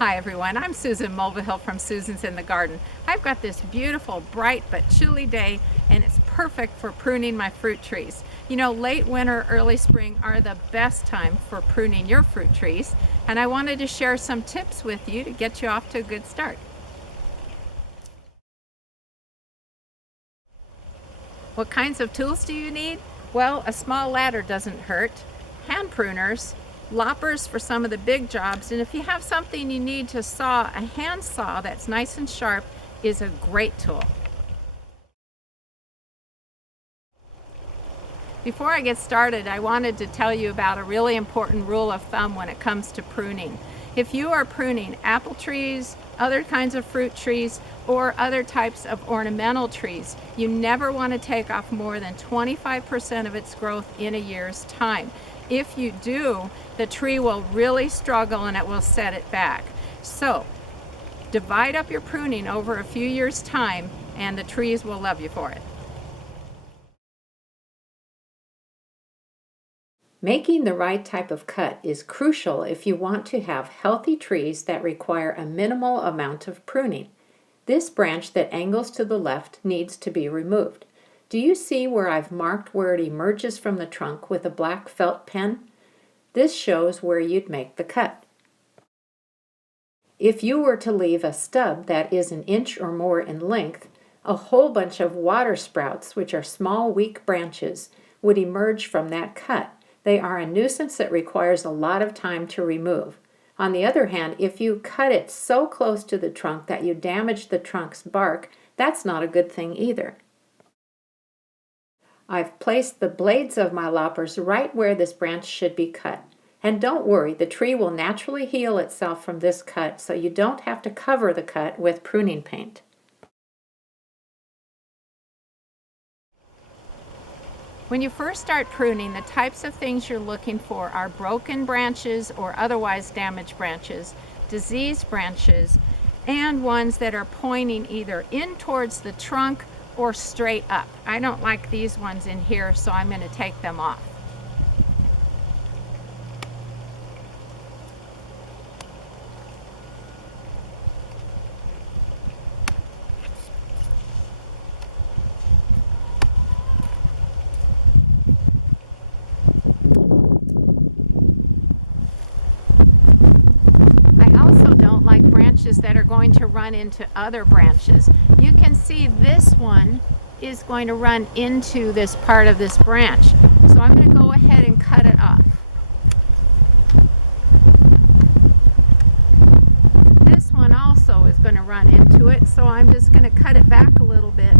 Hi everyone, I'm Susan Mulvihill from Susan's in the Garden. I've got this beautiful, bright but chilly day and it's perfect for pruning my fruit trees. You know, late winter, early spring are the best time for pruning your fruit trees, and I wanted to share some tips with you to get you off to a good start. What kinds of tools do you need? Well, a small ladder doesn't hurt, hand pruners, loppers for some of the big jobs, and if you have something you need to saw, a hand saw that's nice and sharp is a great tool. Before I get started, I wanted to tell you about a really important rule of thumb when it comes to pruning. If you are pruning apple trees, other kinds of fruit trees, or other types of ornamental trees, you never want to take off more than 25% of its growth in a year's time. If you do, the tree will really struggle and it will set it back. So divide up your pruning over a few years' time and the trees will love you for it. Making the right type of cut is crucial if you want to have healthy trees that require a minimal amount of pruning. This branch that angles to the left needs to be removed. Do you see where I've marked where it emerges from the trunk with a black felt pen? This shows where you'd make the cut. If you were to leave a stub that is an inch or more in length, a whole bunch of water sprouts, which are small weak branches, would emerge from that cut. They are a nuisance that requires a lot of time to remove. On the other hand, if you cut it so close to the trunk that you damage the trunk's bark, that's not a good thing either. I've placed the blades of my loppers right where this branch should be cut. And don't worry, the tree will naturally heal itself from this cut, so you don't have to cover the cut with pruning paint. When you first start pruning, the types of things you're looking for are broken branches or otherwise damaged branches, diseased branches, and ones that are pointing either in towards the trunk or straight up. I don't like these ones in here, so I'm going to take them off. Don't like branches that are going to run into other branches. You can see this one is going to run into this part of this branch. So I'm going to go ahead and cut it off. This one also is going to run into it, so I'm just going to cut it back a little bit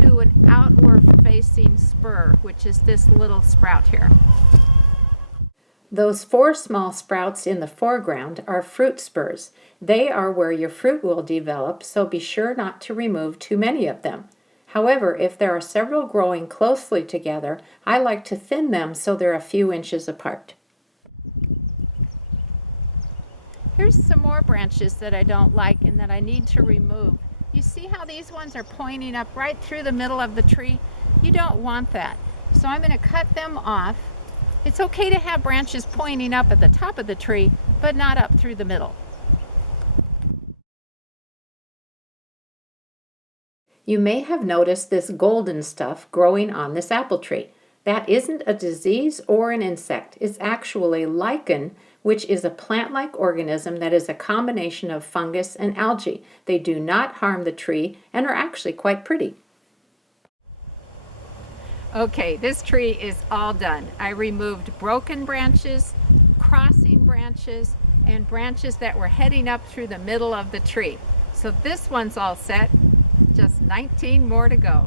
to an outward facing spur, which is this little sprout here. Those 4 small sprouts in the foreground are fruit spurs. They are where your fruit will develop, so be sure not to remove too many of them. However, if there are several growing closely together, I like to thin them so they're a few inches apart. Here's some more branches that I don't like and that I need to remove. You see how these ones are pointing up right through the middle of the tree? You don't want that. So I'm going to cut them off. It's okay to have branches pointing up at the top of the tree, but not up through the middle. You may have noticed this golden stuff growing on this apple tree. That isn't a disease or an insect. It's actually lichen, which is a plant-like organism that is a combination of fungus and algae. They do not harm the tree and are actually quite pretty. Okay, this tree is all done. I removed broken branches, crossing branches, and branches that were heading up through the middle of the tree. So this one's all set, just 19 more to go.